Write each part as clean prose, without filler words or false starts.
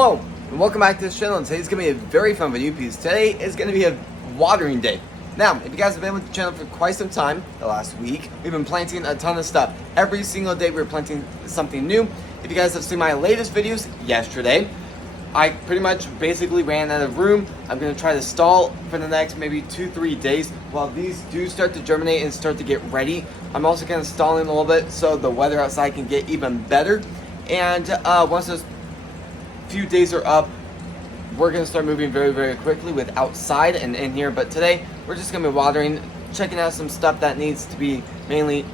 Hello, and welcome back to this channel. And today's going to be a very fun video piece. Today is going to be a watering day. Now, if you guys have been with the channel for quite some time, the last week, we've been planting a ton of stuff. Every single day we're planting something new. If you guys have seen my latest videos yesterday, I pretty much basically ran out of room. I'm going to try to stall for the next maybe 2-3 days while these do start to germinate and start to get ready. I'm also kind of stalling a little bit so the weather outside can get even better. And once those few days are up, we're going to start moving very, very quickly with outside and in here. But today, we're just going to be watering, checking out some stuff that needs to be mainly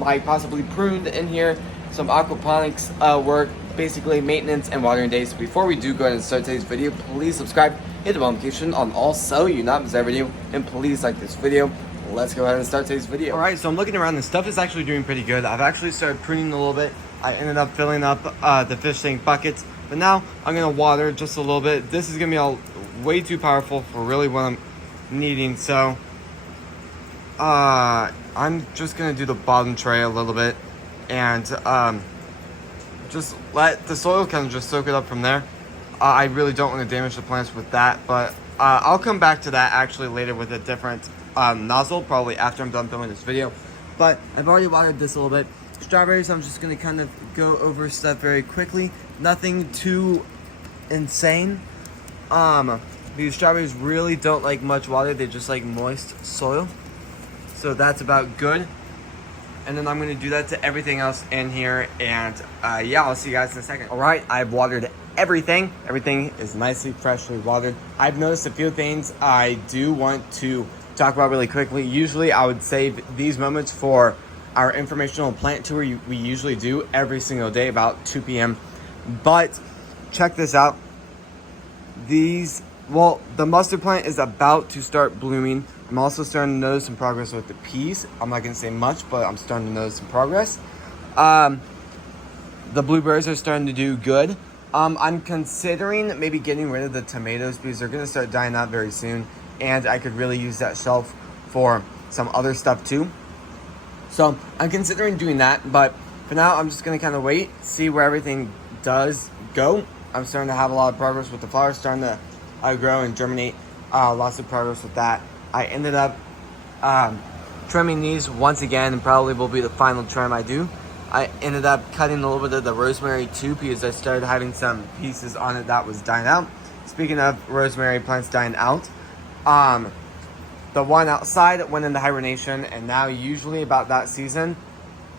possibly pruned in here, some aquaponics work, basically maintenance and watering days. So before we do go ahead and start today's video, please subscribe, hit the bell notification on all so you not miss every video, and please like this video. Let's go ahead and start today's video. Alright, so I'm looking around, the stuff is actually doing pretty good. I've actually started pruning a little bit. I ended up filling up the fish tank buckets, but now I'm going to water just a little bit. This is going to be all way too powerful for really what I'm needing, so I'm just going to do the bottom tray a little bit and just let the soil kind of just soak it up from there. I really don't want to damage the plants with that, but I'll come back to that actually later with a different nozzle, probably after I'm done filming this video. But I've already watered this a little bit. Strawberries, I'm just going to kind of go over stuff very quickly. Nothing too insane. These strawberries really don't like much water. They just like moist soil. So that's about good. And then I'm going to do that to everything else in here. And yeah, I'll see you guys in a second. All right, I've watered everything. Everything is nicely, freshly watered. I've noticed a few things I do want to talk about really quickly. Usually I would save these moments for our informational plant tour we usually do every single day about 2 p.m. But check this out. The mustard plant is about to start blooming. I'm also starting to notice some progress with the peas. I'm not going to say much, but I'm starting to notice some progress. The blueberries are starting to do good. I'm considering maybe getting rid of the tomatoes because they're going to start dying out very soon. And I could really use that shelf for some other stuff too. So I'm considering doing that, but for now I'm just going to kind of wait, see where everything does go. I'm starting to have a lot of progress with the flowers starting to grow and germinate. Lots of progress with that. I ended up trimming these once again, and probably will be the final trim I do. I ended up cutting a little bit of the rosemary too because I started having some pieces on it that was dying out. Speaking of rosemary plants dying out, the one outside went into hibernation, and now usually about that season,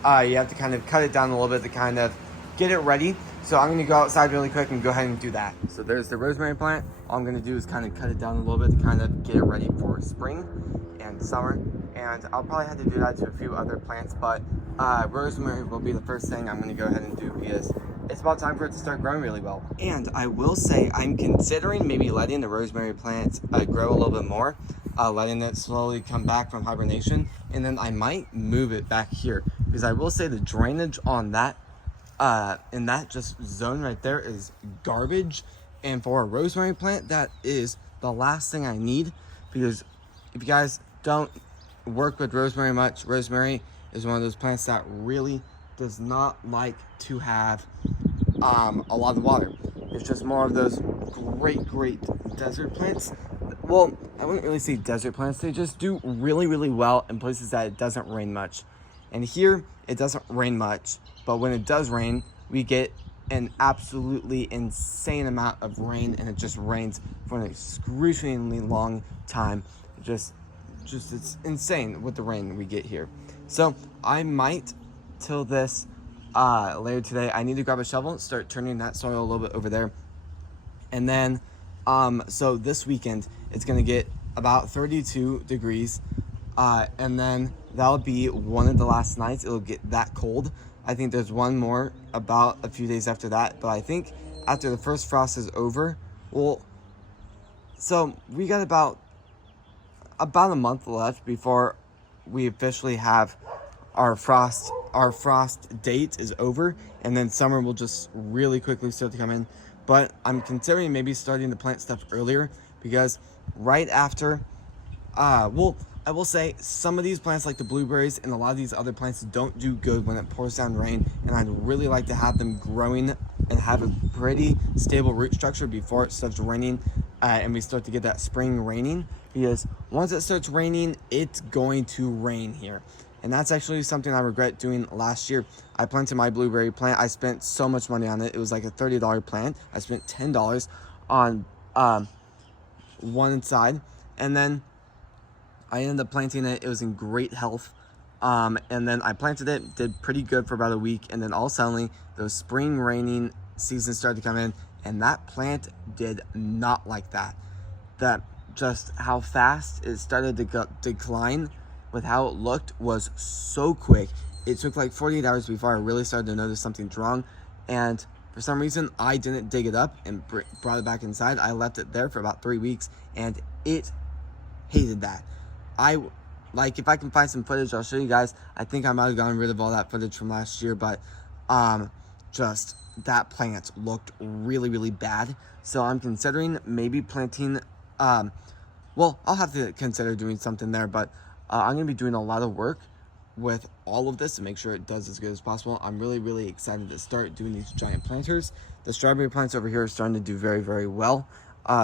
you have to kind of cut it down a little bit to kind of get it ready. So I'm going to go outside really quick and go ahead and do that. So there's the rosemary plant. All I'm going to do is kind of cut it down a little bit to kind of get it ready for spring and summer. And I'll probably have to do that to a few other plants, but rosemary will be the first thing I'm going to go ahead and do because it's about time for it to start growing really well. And I will say I'm considering maybe letting the rosemary plant grow a little bit more, letting it slowly come back from hibernation, and then I might move it back here because I will say the drainage on that in that just zone right there is garbage, and for a rosemary plant that is the last thing I need, because if you guys don't work with rosemary much, rosemary is one of those plants that really does not like to have a lot of water. It's just more of those great desert plants. Well, I wouldn't really say desert plants. They just do really, really well in places that it doesn't rain much. And here, it doesn't rain much. But when it does rain, we get an absolutely insane amount of rain. And it just rains for an excruciatingly long time. Just it's insane with the rain we get here. So, I might till this later today. I need to grab a shovel and start turning that soil a little bit over there. And then, so this weekend, it's going to get about 32 degrees. And then that'll be one of the last nights. It'll get that cold. I think there's one more about a few days after that. But I think after the first frost is over, so we got about a month left before we officially have our frost date is over, and then summer will just really quickly start to come in. But I'm considering maybe starting to plant stuff earlier because right after I will say some of these plants like the blueberries and a lot of these other plants don't do good when it pours down rain, and I'd really like to have them growing and have a pretty stable root structure before it starts raining and we start to get that spring raining, because once it starts raining, it's going to rain here. And that's actually something I regret doing last year. I planted my blueberry plant. I spent so much money on it. It was like a $30 plant. I spent $10 on one side, and then I ended up planting it. It was in great health. And then I planted it, did pretty good for about a week, and then all suddenly those spring raining seasons started to come in, and that plant did not like that. That just how fast it started to decline with how it looked was so quick. It took like 48 hours before I really started to notice something's wrong, and for some reason I didn't dig it up and brought it back inside. I left it there for about 3 weeks, and it hated that. Like, if I can find some footage, I'll show you guys. I think I might have gotten rid of all that footage from last year, but just that plant looked really, really bad. So I'm considering maybe planting, well, I'll have to consider doing something there, but I'm going to be doing a lot of work with all of this to make sure it does as good as possible. I'm really, really excited to start doing these giant planters. The strawberry plants over here are starting to do very, very well.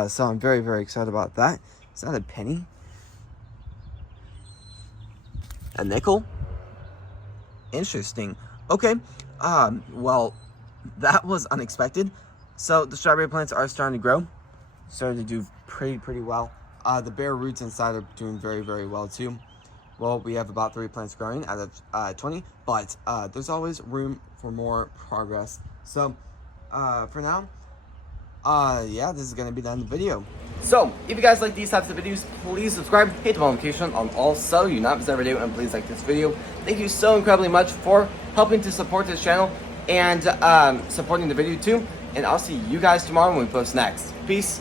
So I'm very, very excited about that. Is that a penny? A nickel? Interesting. Okay. Well, that was unexpected. So the strawberry plants are starting to grow. Starting to do pretty well. The bare roots inside are doing very, very well too. Well, we have about 3 plants growing out of 20, but there's always room for more progress. So for now, yeah, this is going to be the end of the video. So, if you guys like these types of videos, please subscribe, hit the notification on all so you not miss a video, and please like this video. Thank you so incredibly much for helping to support this channel and supporting the video too. And I'll see you guys tomorrow when we post next. Peace.